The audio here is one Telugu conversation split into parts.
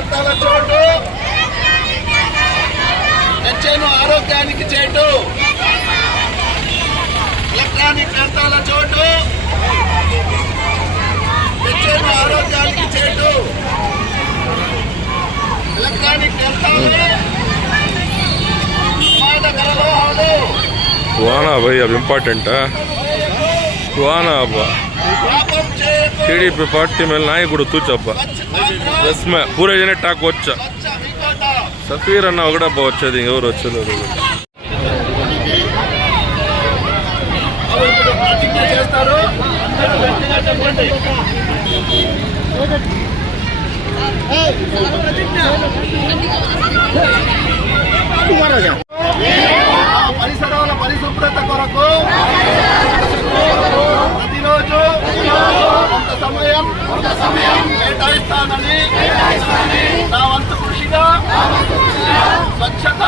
వ్యర్థాల చోటు తెచ్చేను ఆరోగ్యానికి చేటు. ఎలక్ట్రానిక్ వ్యర్థాల చోటు తెచ్చేను ఆరోగ్యానికి చేటు. ఎలక్ట్రానిక్ వ్యర్థాలు ప్రమాదకర లోహాలు. वाना भाई अब इम्पोर्टेंट है वाना अब टीडीपी पार्टी में नायकुడు తూచబ్బా బస్ మే పూరే జనే టాక్ వచ్చా సఫీర్ అన్న ఒకడబ్బా వచ్చేది ఎవరు వచ్చేది పరిసరాల పరిశుభ్రత కొరకు ప్రతిరోజు కొంత సమయం కేటాయిస్తానని నా వంతు కృషిగా స్వచ్ఛత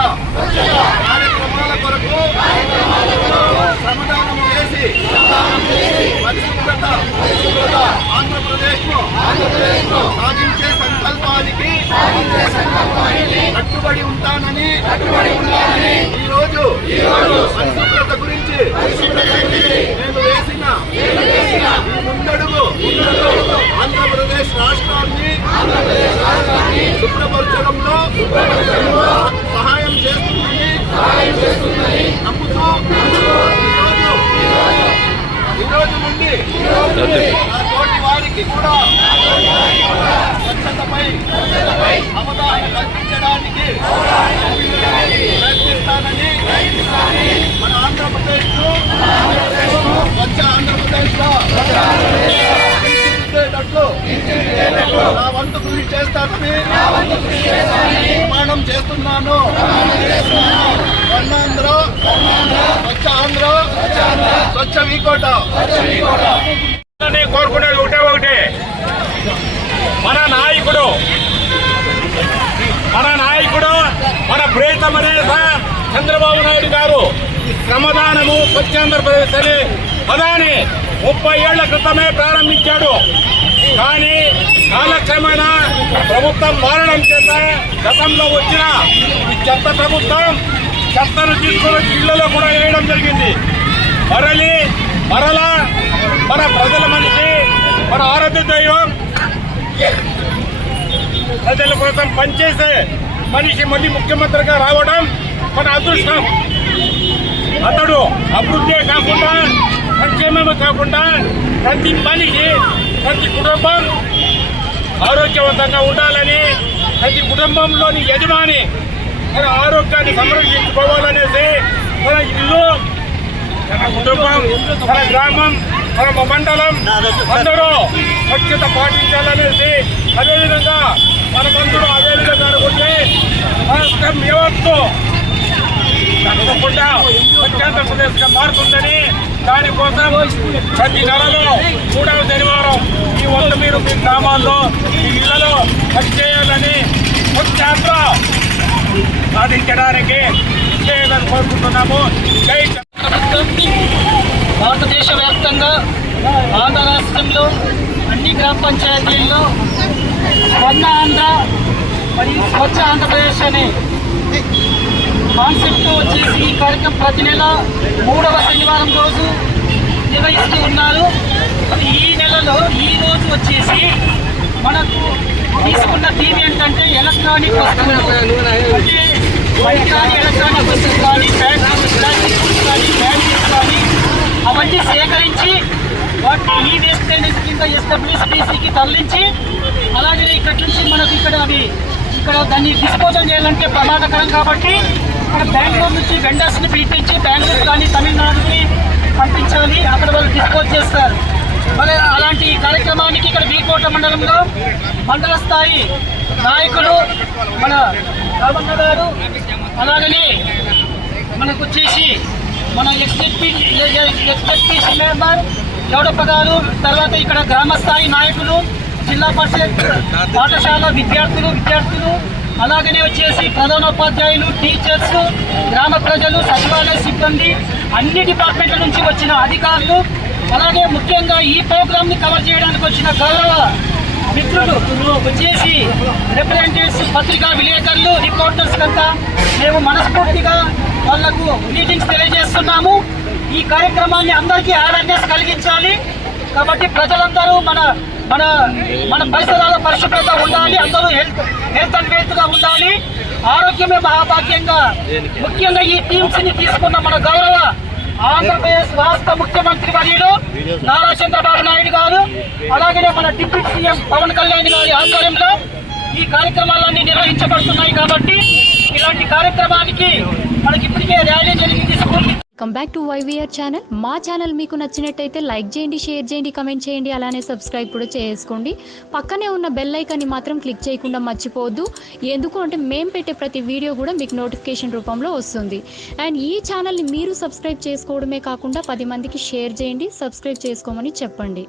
కార్యక్రమాల కొరకు శ్రమదానం చేసి పరిశుభ్రత ఆంధ్రప్రదేశ్ సాధించే సంకల్పానికి కట్టుబడి ఉంటానని ఈరోజు పరిశుభ్రత గురించి నేను వేసిన ఈ ముందడుగు ఆంధ్రప్రదేశ్ రాష్ట్రాన్ని శుభ్రపరచడంలో సహాయం చేస్తుందని నమ్ముతూ ఈరోజు నుండి నా తోటి వారికి కూడా స్వచ్ఛతపై అవగాహన కల్పించడానికి ప్రయత్నిస్తానని మన ఆంధ్రప్రదేశ్ స్వచ్ఛ ఆంధ్రప్రదేశ్ లో నా వంతు కృషి చేస్తానని ప్రమాణం చేస్తున్నాను. స్వర్ణాంధ్ర స్వచ్ఛ ఆంధ్ర స్వచ్ఛ వీకోట. కోరుకునేది ఒకటే మన నాయకుడు మన ప్రియతమ నేత చంద్రబాబు నాయుడు గారు శ్రమదానము స్వచ్ఛాంధ్రప్రదేశ్ అనే పదాన్ని 30 ఏళ్ల క్రితమే ప్రారంభించాడు. కానీ కాలక్రమేణా ప్రభుత్వం మారడం చేత గతంలో వచ్చిన ఈ చెత్త ప్రభుత్వం చెత్తను తీసుకుని ఇళ్లలో కూడా వేయడం జరిగింది. మరలా మన ప్రజల మనిషి మన ఆరాధ్య దైవం ప్రజల కోసం పనిచేసే మనిషి మళ్ళీ ముఖ్యమంత్రిగా రావడం మన అదృష్టం. అతడు అభివృద్ధి కాకుండా సంక్షేమమే కాకుండా ప్రతి మనిషి ప్రతి కుటుంబం ఆరోగ్యవంతంగా ఉండాలని ప్రతి కుటుంబంలోని యజమాని మన ఆరోగ్యాన్ని సంరక్షించుకోవాలనేసి మన ఇల్లు మన కుటుంబం మన గ్రామం మన మండలం అందరూ స్వచ్ఛత పాటించాలనేసి అదేవిధంగా మనమందరూ అదే విధంగా అనుకుంటే రాష్ట్రం యావత్తు తప్పకుండా స్వచ్ఛాంధ్రప్రదేశ్గా మారుతుందని దానికోసం ప్రతి నెలలో 3వ శనివారం ఈ వంతు మీరు మీ గ్రామాల్లో మీ ఇళ్లలో పనిచేయాలని స్వచ్ఛాంధ్ర సాధించడానికి చేయాలని కోరుకుంటున్నాము. జై భారతదేశ వ్యాప్తంగా ఆంధ్ర రాష్ట్రంలో అన్ని గ్రామ పంచాయతీల్లో స్వర్ణ ఆంధ్ర మరియు స్వచ్ఛ ఆంధ్రప్రదేశ్ అనే కాన్సెప్ట్ వచ్చేసి ఈ కార్యక్రమం ప్రతి నెల 3వ శనివారం రోజు నిర్వహిస్తూ ఉన్నారు. ఈ నెలలో ఈ రోజు వచ్చేసి మనకు తీసుకున్న థీమ్ ఏంటంటే ఎలక్ట్రానిక్ వస్తువులు, అంటే ఎలక్ట్రానిక్ వస్తువులు కానీ ప్లాస్టిక్ కానీ బ్యాటరీస్ కానీ అవన్నీ సేకరించి వాటిని ఈ వేస్ట్ కింద SWPCకి తరలించి అలాగే ఇక్కడ నుంచి మనకు ఇక్కడ దాన్ని డిస్పోజల్ చేయాలంటే ప్రమాదకరం కాబట్టి ఇక్కడ బెంగళూరు నుంచి వెండర్స్ని పిలిపించి బెంగళూరు కానీ తమిళనాడుకి పంపించాలి, అక్కడ వాళ్ళు డిస్పోజ్ చేస్తారు. మరి అలాంటి కార్యక్రమానికి ఇక్కడ వీకోట మండలంలో మండల స్థాయి నాయకులు మన రామన్న గారు అలాగనే మనకు వచ్చేసి మన ఎక్స్పెక్టేషన్ మెంబర్ గౌడప్ప గారు, తర్వాత ఇక్కడ గ్రామ స్థాయి నాయకులు, జిల్లా పరిషత్ పాఠశాల విద్యార్థులు అలాగనే వచ్చేసి ప్రధానోపాధ్యాయులు, టీచర్స్, గ్రామ ప్రజలు, సచివాలయ సిబ్బంది, అన్ని డిపార్ట్మెంట్ల నుంచి వచ్చిన అధికారులు, అలాగే ముఖ్యంగా ఈ ప్రోగ్రామ్ని కవర్ చేయడానికి వచ్చిన గౌరవ మిత్రులు వచ్చేసి రిప్రజెంటేటివ్స్, పత్రికా విలేకరులు, రిపోర్టర్స్ కంతా మేము మనస్ఫూర్తిగా వాళ్లకు మీటింగ్స్ తెలియజేస్తున్నాము. ఈ కార్యక్రమాన్ని అందరికీ అవేర్నెస్ కలిగించాలి. కాబట్టి ప్రజలందరూ మన మన మన పరిసరాల పరిశుభ్రత ఉండాలి. అందరూ హెల్త్ అండ్ వెల్త్ గా ఉండాలి. ఆరోగ్యమే మహాభాగ్యంగా ముఖ్యంగా ఈ టీమ్స్ ని తీసుకున్న మన గౌరవ ఆంధ్రప్రదేశ్ రాష్ట్ర ముఖ్యమంత్రి వర్యులు నారా చంద్రబాబు నాయుడు గారు, అలాగే మన డిప్యూటీ సీఎం పవన్ కళ్యాణ్ గారి ఆధ్వర్యంలో ఈ కార్యక్రమాలన్నీ నిర్వహించబడుతున్నాయి. కాబట్టి ఇలాంటి కార్యక్రమానికి మనకి ఇప్పటికే ర్యాలీ జరిగింది. Come back to YVR channel. మా ఛానల్ మీకు నచ్చినట్టయితే లైక్ చేయండి, షేర్ చేయండి, కమెంట్ చేయండి, అలానే సబ్స్క్రైబ్ కూడా చేసుకోండి. పక్కనే ఉన్న బెల్ ఐకాన్ని మాత్రం క్లిక్ చేయకుండా మర్చిపోవద్దు. ఎందుకు అంటే మేము పెట్టే ప్రతి వీడియో కూడా మీకు నోటిఫికేషన్ రూపంలో వస్తుంది. అండ్ ఈ ఛానల్ని మీరు సబ్స్క్రైబ్ చేసుకోవడమే కాకుండా 10 మందికి షేర్ చేయండి, సబ్స్క్రైబ్ చేసుకోమని చెప్పండి.